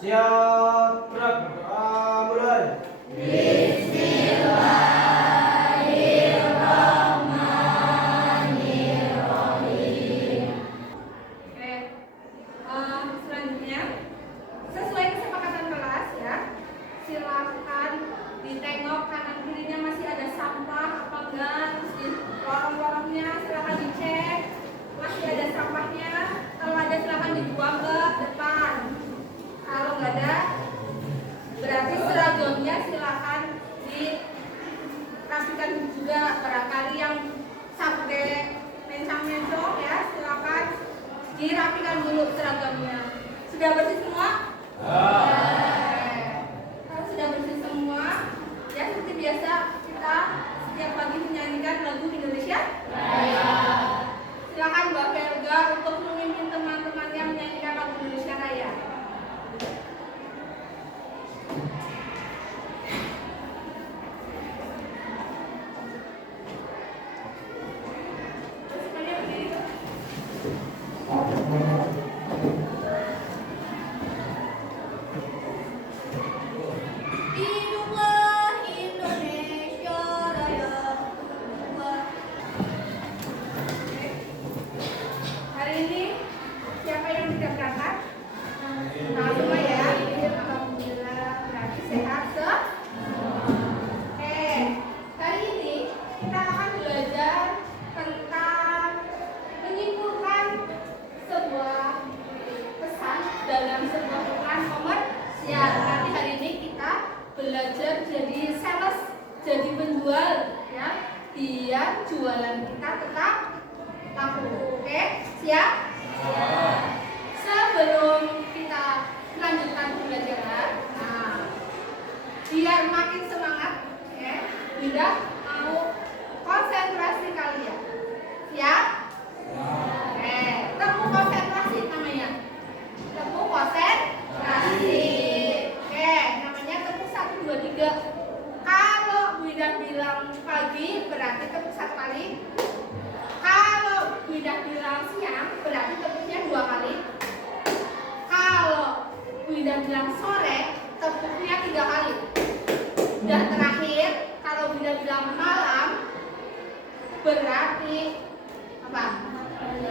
Siap, gerak, berdoa, mulai. Selanjutnya, sesuai kesepakatan kelas ya, silakan ditengok kanan kirinya masih ada sampah apa enggak, terus di lorong-lorongnya silakan dicek masih ada sampahnya, kalau ada silakan dibuang ke depan, kalau nggak ada berarti seragamnya silakan dirapikan juga, barangkali yang sampai mencang-mencong ya silakan dirapikan dulu seragamnya. Sudah bersih semua? Kalau sudah bersih semua, ya seperti biasa kita setiap pagi menyanyikan lagu Indonesia Raya. Silakan Mbak Verga untuk memimpin teman-temannya menyanyikan lagu Indonesia Raya. Hiduplah Indonesia Raya. Hari ini siapa yang tidak berangkat? Nah, semua ya. Alhamdulillah berarti sehat Oke, hari ini kita akan belajar tentang menyimpulkan sebuah pesan dalam sebuah iklan komersial. Nanti hari ini kita belajar jadi sales, jadi penjual ya, biar jualan kita tetap laku. Oke, siap? Sebelum kita melanjutkan pembelajaran, biar makin semangat, ya, Bunda mau konsentrasi kalian. Siap? Temu konsentrasi namanya. Temu konsentrasi. Namanya temu 1, 2, 3. Kalau Bunda bilang pagi berarti temu 1 kali. Kalau Bunda bilang siang berarti tepuknya 2 kali. Kalau Bunda bilang sore tepuknya 3 kali. Dan terakhir kalau Bunda bilang malam berarti apa?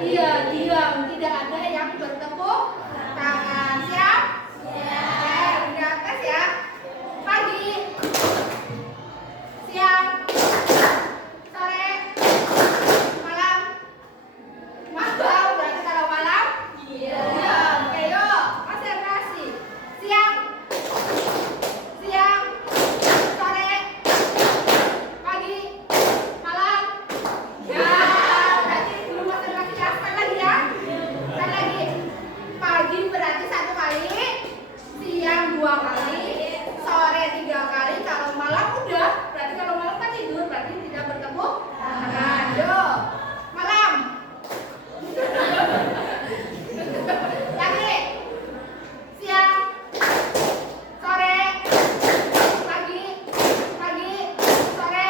Iya, diam, tidak ada yang bertepuk tangan. Siap? Bunda tes ya. Pagi, siang, sore, malam. Malam berarti kalau malam? Iya. Oke, yuk konsentrasi. Siang, sore, pagi, malam. Ya, berarti belum konsentrasi ya. Sekali lagi ya. Sekali lagi. Pagi berarti 1 kali, siang 2 kali, sore 3 kali. Kalau malam udah, berarti kalau malam kan tidur, berarti tidak bertepuk tangan. Yuk, malam. Lagi. Siang, sore, pagi, sore,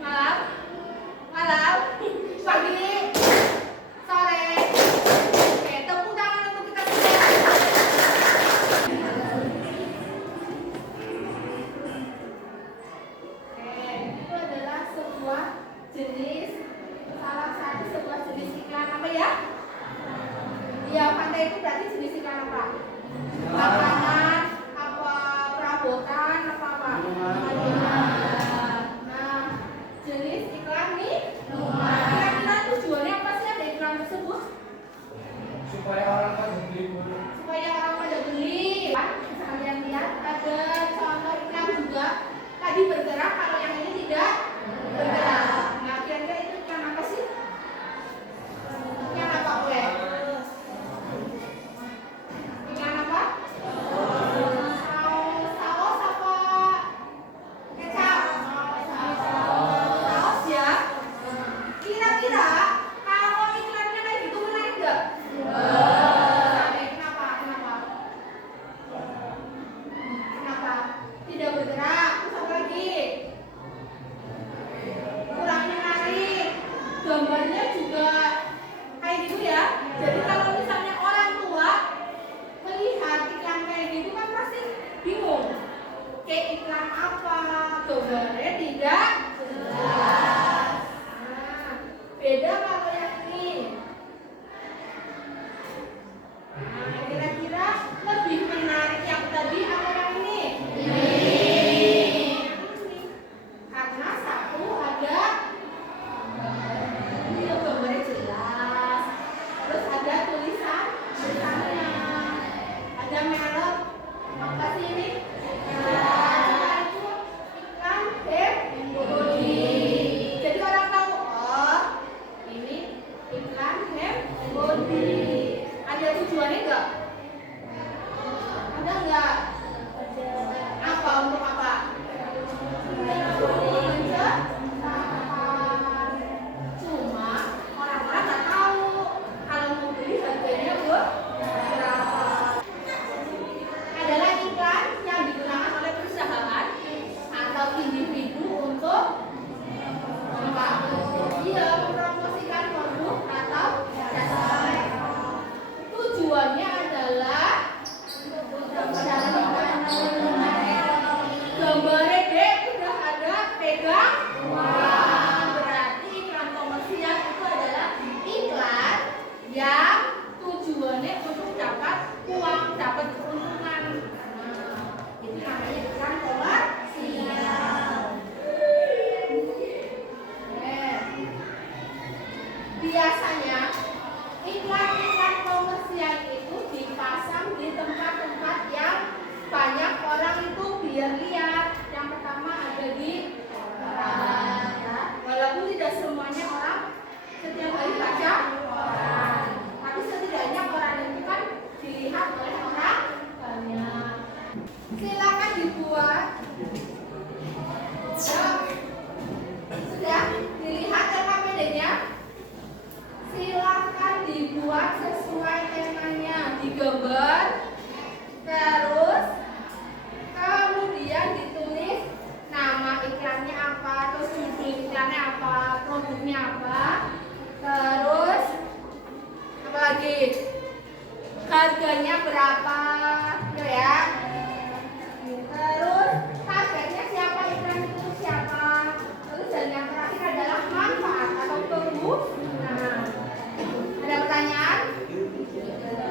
malam. Malam, pagi, sore. Oke, tepuk tangan untuk kita semua. Itu adalah sebuah jenis, salah satu sebuah jenis iklan apa ya? Iya, pantai itu berarti jenis iklan apa? Makanan, apa perabotan, apa? Nah, jenis iklan minuman. Kira-kira tujuannya apa sih ada iklan tersebut? Supaya orang pada beli. Supaya orang pada beli. Bisa kalian lihat ada contoh iklan juga. Tadi bergerak, kalau yang ini tidak bergerak. Nah, kira-kira itu iklan apa sih? Iklan apa gue? Iklan apa? Saus apa? Kecap? Saus ya. Kira-kira kalau iklannya kayak gitu menarik nggak? Kenapa? Kenapa? Tidak bergerak. Terus apa lagi? Kurang menarik. Gambarnya juga kayak gitu ya. Jadi kalau misalnya orang tua gambarnya tidak jelas. Nah, beda kalau yang ini. Nah, kira-kira lebih menarik yang tadi atau yang ini? Karena satu ada ini gambarnya jelas, terus ada tulisannya, ada merek apa sih ini? Itu iklan Body. Jadi orang tahu, oh ini iklan Body. Ada tujuannya enggak? Ada enggak? Apa untuk apa? Cuma orang-orang nggak tahu kalau mau beli harganya berapa. Adalah iklan yang digunakan oleh perusahaan atau individu untuk apa? Iya, mempromosikan produk atau jasa mereka. Tujuannya adalah gambarnya dek udah ada pegang. Wah, berarti iklan komersial itu adalah iklan yang tujuannya untuk dapat uang, dapat keuntungan. Nah, itu namanya iklan komersial. Biasanya iklan-iklan komersial itu dipasang di tempat-tempat yang banyak orang itu biar lihat. Yang pertama ada di koran. Walaupun tidak semuanya orang setiap hari baca koran, tapi setidaknya koran itu kan dilihat oleh orang banyak. Silakan dibuat. Sudah dilihat LKPD-nya? Silakan dibuat sesuai temanya, digambar, terus kemudian ditulis nama iklannya apa, terus judul iklannya apa, produknya apa, terus apa lagi, harganya berapa, gitu ya. Terus targetnya siapa, iklan itu siapa, terus dan yang terakhir adalah manfaat atau kegunaan. Ada pertanyaan? Yuk dikerjain.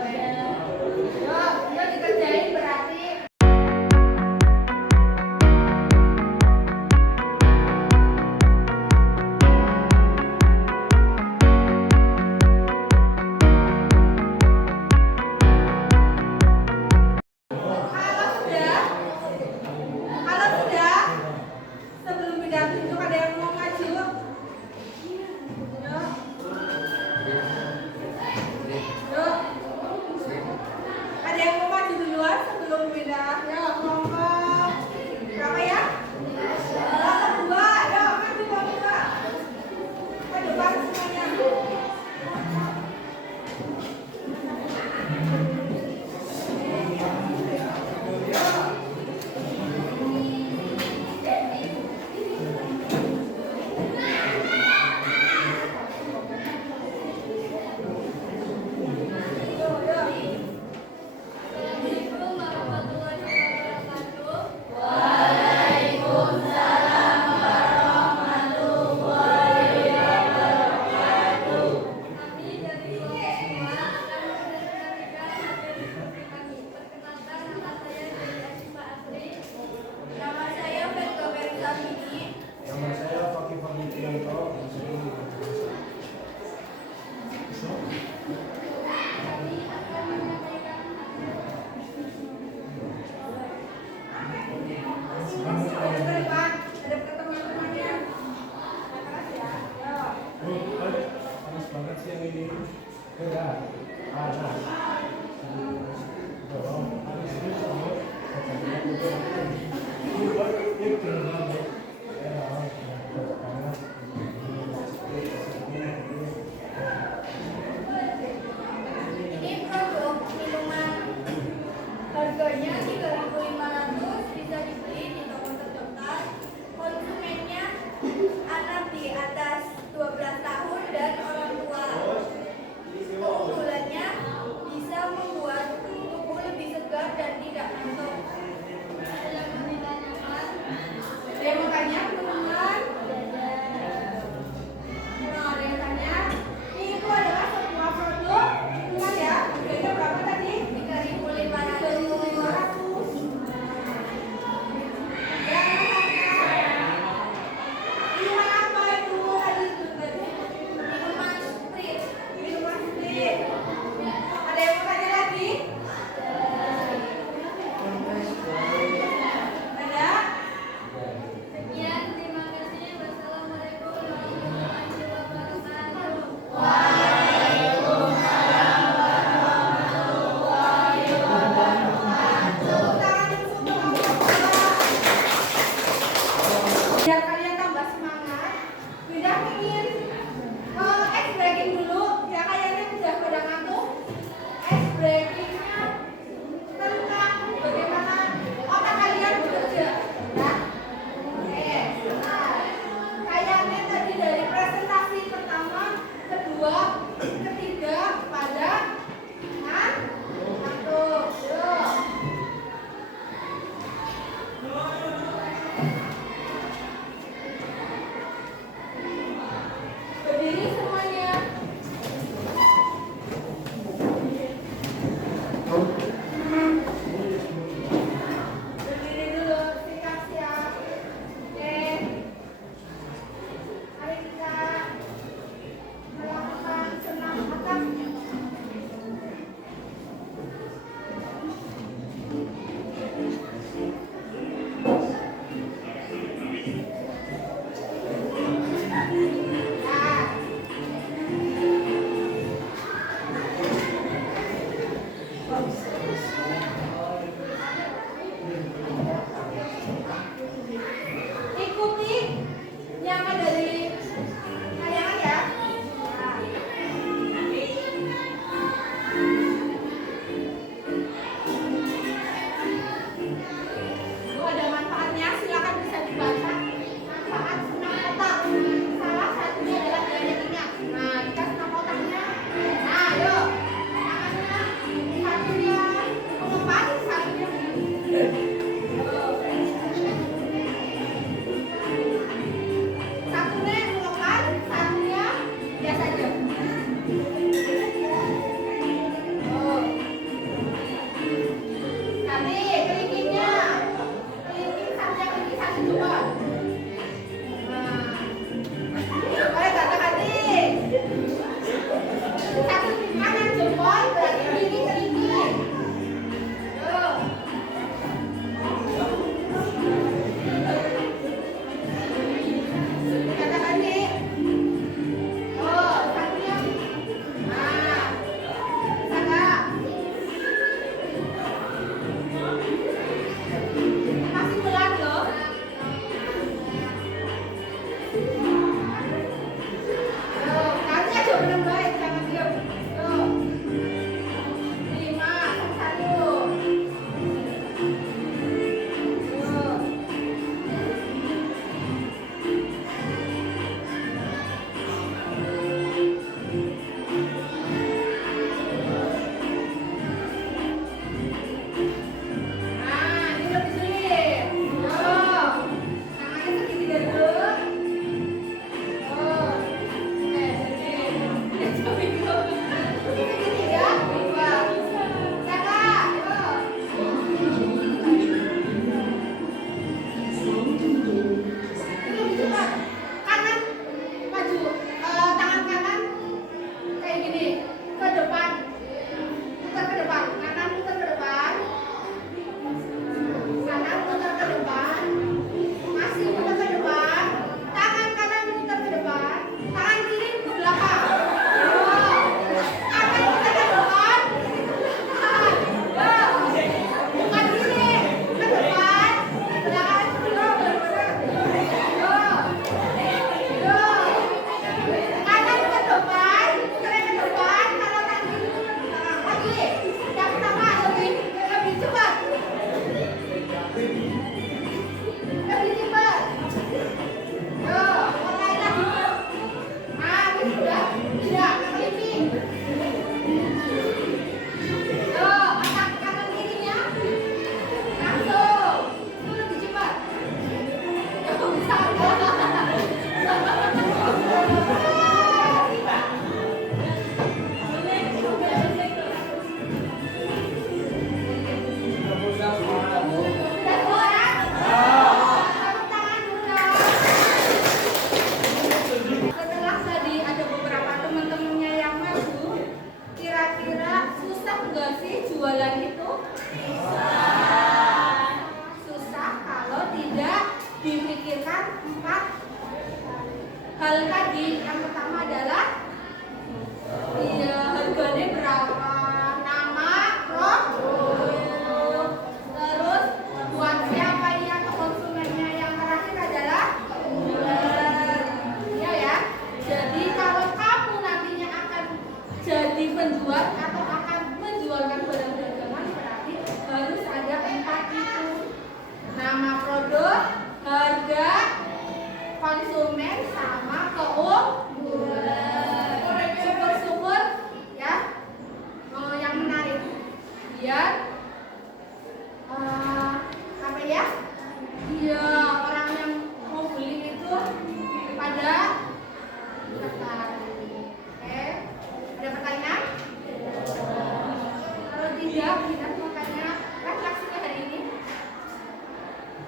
Berdiri semuanya. Berdiri dulu, siap-siap. Oke. Mari kita melakukan senam otak. Nah, ikuti yang ada dari tayangan ya. Itu ada manfaatnya, silakan bisa dibaca. Manfaat senam otak. Salah satunya adalah daya ingat. Nah, kita senam otaknya. Nah, yuk. Tangannya satunya melepas, satunya satunya melepas, satunya biasa aja. Oh. Nanti kelingkingnya, kelingking satunya kelingking satu coba. Nah, boleh kata hati. Satu kanan jempol berarti kelingking kelingking. Tuh. Kata hati. Oh, satunya. Nah, salah. Masih pelan loh. Tuh, nanti aja bener baik, jangan diam. Tuh. 5, satu. Tuh. Nah, ini lebih sulit. Tuh. Tangannya segitiga dulu. Tuh. Segitiga, dua. Kakak, tuh. Ini lebih cepat. Kanan maju. Tangan kanan kayak gini ke depan. Putar ke depan. Kanan putar ke depan. Kanan putar ke depan. Masih putar ke depan. Tangan kanan putar ke depan. Tangan kiri ke belakang. Oh. Kanan putar ke depan. Belakang. Bukan kiri. Ke depan. Belakang. Kanan ke depan. Putar ke depan. Kanan lagi. Lagi. Yang pertama lebih cepat. Lebih cepat. Tuh, mulai lagi. Nah, ini sudah. Tidak, kelingking. Tuh, otak kanan kirinya. Langsung. Itu lebih cepat. Tuh, bisa. Udah semua ya? Tepuk tangan dulu dong. Setelah tadi ada beberapa teman-temannya yang maju, kira-kira susah nggak sih jualan itu? Susah kalau tidak dipikirkan 4 hal tadi. Yang pertama adalah iya, harganya berapa, nama, produk, terus buat siapa yang konsumennya, yang terakhir adalah iya ya. Jadi kalau kamu nantinya akan jadi penjual atau akan menjualkan barang dagangan, berarti harus ada 4 itu. Nama produk, harga, konsumen, sama keunggulan. Syukur-syukur ya, yang menarik biar apa ya? Iya, orang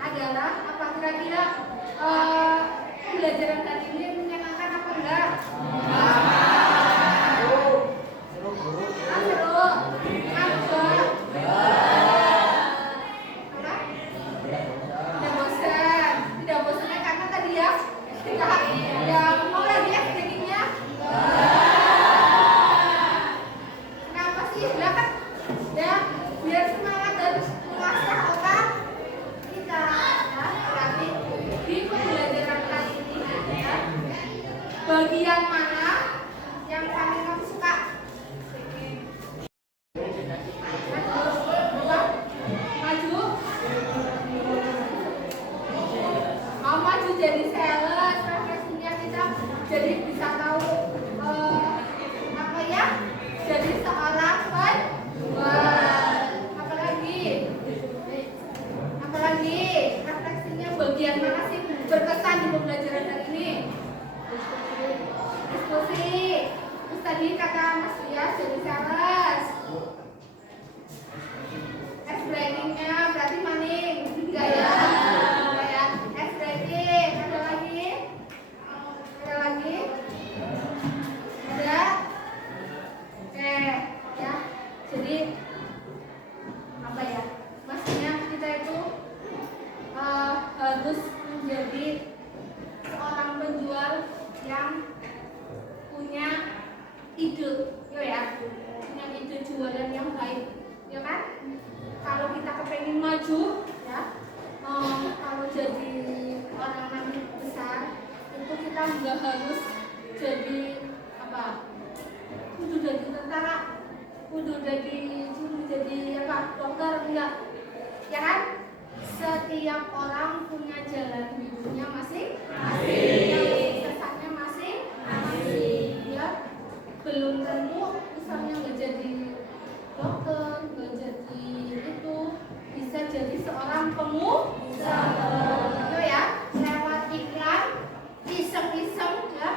adalah apa kira-kira pembelajaran hari ini menyenangkan apa enggak? Seru, guru. Seru. Apa? Apa? Tidak bosan. Tidak bosannya karena tadi ya kita mau lagi sedikitnya. Kenapa sih? Lah kan ya biar semangat dan mengasah otak kita. Ya, berarti di pembelajaran kali ini ya, bagian mana yang paling kamu suka? Maju. Mau maju jadi sales, refleksinya kita jadi bisa tahu apa ya? Jadi seorang penjual. Apalagi refleksinya bagian mana sih berkesan di pembelajaran hari ini? Diskusi. Terus tadi kata Mas Ria jadi sales. Explaining-nya berarti maning, enggak ya? Enggak ya? Explaining, ada lagi? Ada lagi? Ada? Oke, ya. Jadi apa ya? Maksudnya kita itu harus menjadi seorang penjual yang punya ide, ya, punya ide jualan yang baik, ya kan? Kalau kita kepengen maju, ya, kalau jadi orang yang besar, itu kita nggak harus jadi apa? Kudu jadi tentara, kudu jadi apa? Dokter, enggak, ya kan? Setiap orang punya jalan hidupnya masing-masing, sesatnya masing-masing, ya. Belum tentu misalnya nggak jadi dokter, nggak jadi itu, bisa jadi seorang pengusaha, ya, lewat iklan, iseng-iseng, ya.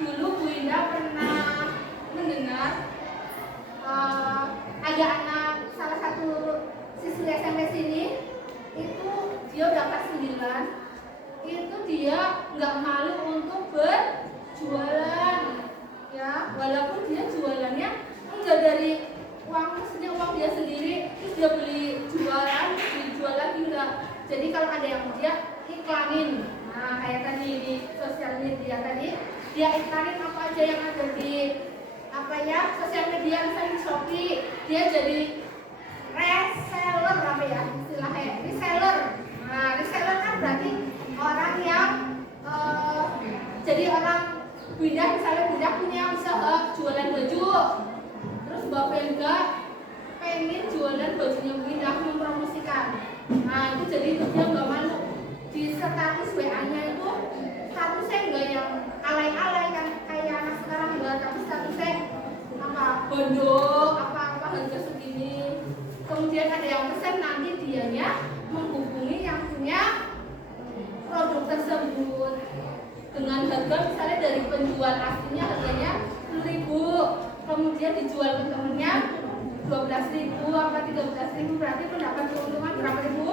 Dulu Bu Indah pernah mendengar ada anak salah satu siswi SMP sini, itu dia udah kelas 9, itu dia nggak malu untuk berjualan, ya, walaupun dia jualannya enggak dari uang, maksudnya uang dia sendiri, terus dia beli jualan, dijual lagi enggak. Jadi kalau ada yang dia iklanin, nah kayak tadi di sosial media tadi, dia iklanin apa aja yang ada di apa ya sosial media, misalnya di Shopee, dia jadi reseller, apa ya istilahnya, reseller. Nah, reseller kan berarti orang yang jadi orang Bunda, misalnya Bunda punya usaha jualan baju, terus Mbak Belga pengen jualan bajunya Bunda, mempromosikan. Nah, itu jadi itu dia nggak malu di status WA-nya itu, statusnya nggak yang alay-alay kan kayak anak sekarang, nggak, tapi statusnya apa bondo, apa harga segini. Kemudian ada yang pesan, nanti dianya menghubungi yang punya produk tersebut dengan harga misalnya dari penjual aslinya harganya 10.000, kemudian dijual ke temennya 12.000 apa 13.000, berarti mendapat keuntungan berapa ribu?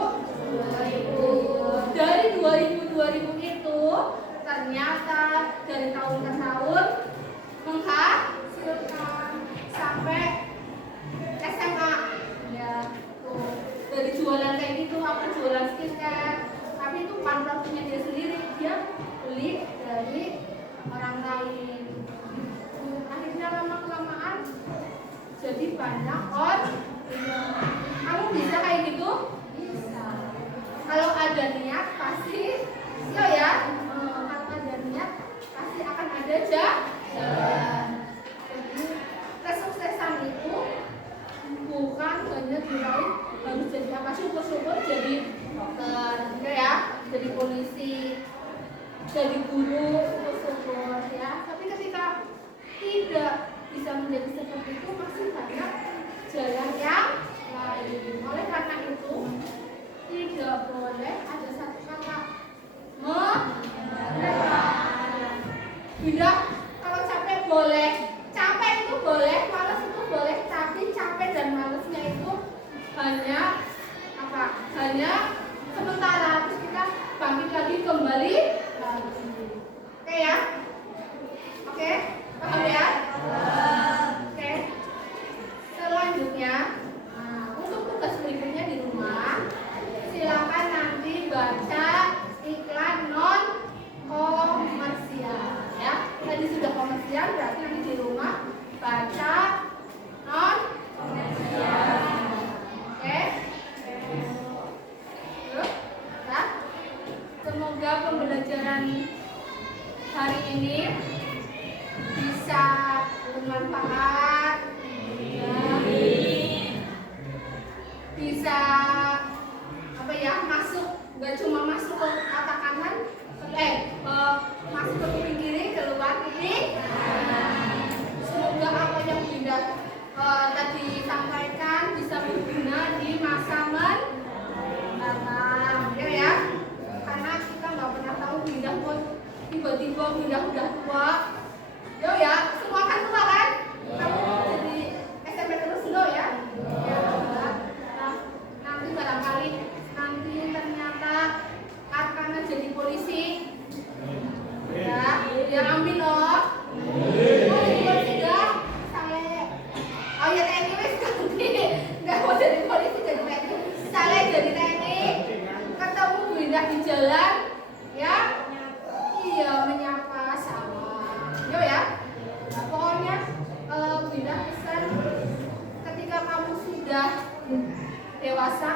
2.000. Dari 2.000 itu ternyata dari tahun ke tahun menghasilkan sampai SMA, ya. Tuh, dari jualan kayak gitu, apa jualan skincare, tapi itu bukan produknya dia sendiri, dia beli dari orang lain. Akhirnya lama-kelamaan jadi banyak kamu bisa kayak gitu? Bisa. Kalau ada niat pasti, ya. Kalau ada niat pasti akan ada jalan. Jadi kesuksesan itu bukan hanya diraih harus jadi apa, syukur-syukur jadi dokter, ya, jadi polisi, jadi guru, syukur-syukur, ya. Tapi ketika tidak bisa menjadi seperti itu, masih banyak jalan yang lain. Oleh karena itu tidak boleh ada satu kata menyerah. Bunda, kalau capek boleh, capek itu boleh, malas itu boleh, tapi capek dan malasnya itu hanya apa? Hanya sementara. komersial berarti nanti di rumah baca non komersial. Oke? Yuk, ya. Semoga pembelajaran hari ini bisa bermanfaat, bisa apa ya, masuk, gak cuma masuk ke otak kanan, masuk ke kuping kiri, keluar kuping. Semoga apa yang Bunda tadi sampaikan bisa berguna di masa mendatang, ya. Karena kita nggak pernah tahu Bunda pun tiba-tiba Bunda udah tua. Yo ya, semua kan tua kan? Kamu jadi SMP terus lo ya? Ya. Nah, nanti barangkali nanti ternyata akan jadi polisi. Ya, yang ambil loh. Oh, jadi polisi enggak? Saya. Oh ya TNI wes ganti. Enggak mau jadi polisi jadi TNI. Saya jadi TNI. Ketemu Bunda di jalan, ya. Iya, menyapa sama. Yo ya. Nah, pokoknya Bunda pesan ketika kamu sudah dewasa,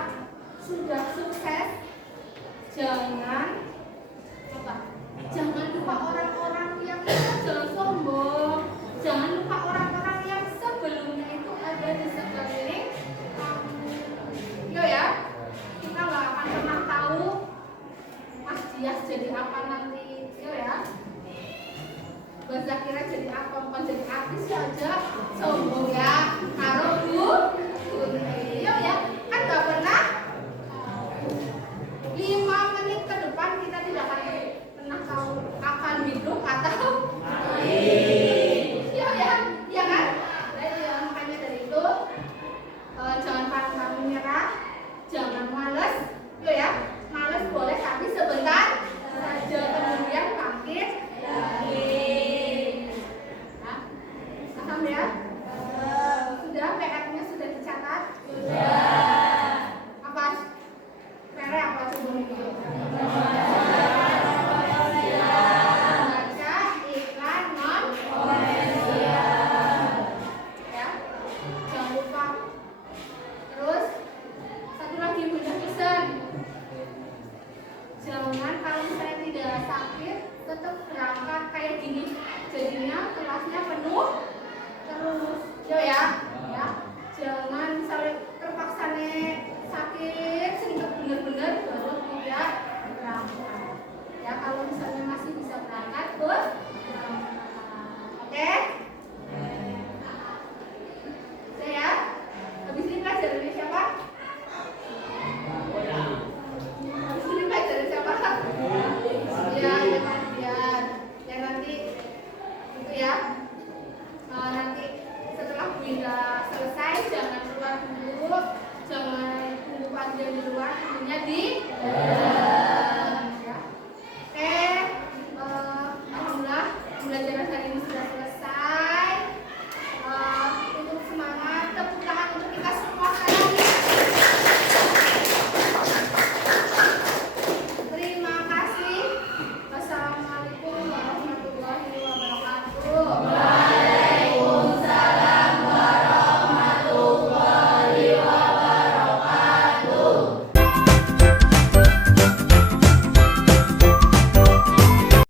sudah sukses, jangan apa? Jangan lupa orang-orang yang jangan sombong. Jangan lupa orang-orang yang sebelumnya itu ada di sekeliling kamu. Yo ya. Kita nggak akan pernah tahu Mas Dias jadi apa nanti. Yo ya. Mas Zakira jadi apa? Bukan jadi artis aja. Sombong ya. Karo Bu Kunti. Yo ya. Kan nggak pernah 5 menit ke depan kita tidak akan pernah tahu akan hidup atau mati. Iya ya, iya kan? Jadi makanya dari itu jangan pantang menyerah, jangan malas, ya. Malas boleh tapi sebentar saja, kemudian bangkit lagi. Nah, paham ya? Sudah PR-nya sudah dicatat? Sudah. Apa? PR apa coba nih? Baca iklan non komersial. Ya, jangan lupa. Terus satu lagi Bunda pesan, jangan kalau misalnya tidak sakit tetap berangkat kayak gini, jadinya kelasnya penuh terus. Yo ya, ya. Jangan misalnya terpaksa nih sakit sehingga benar-benar baru tidak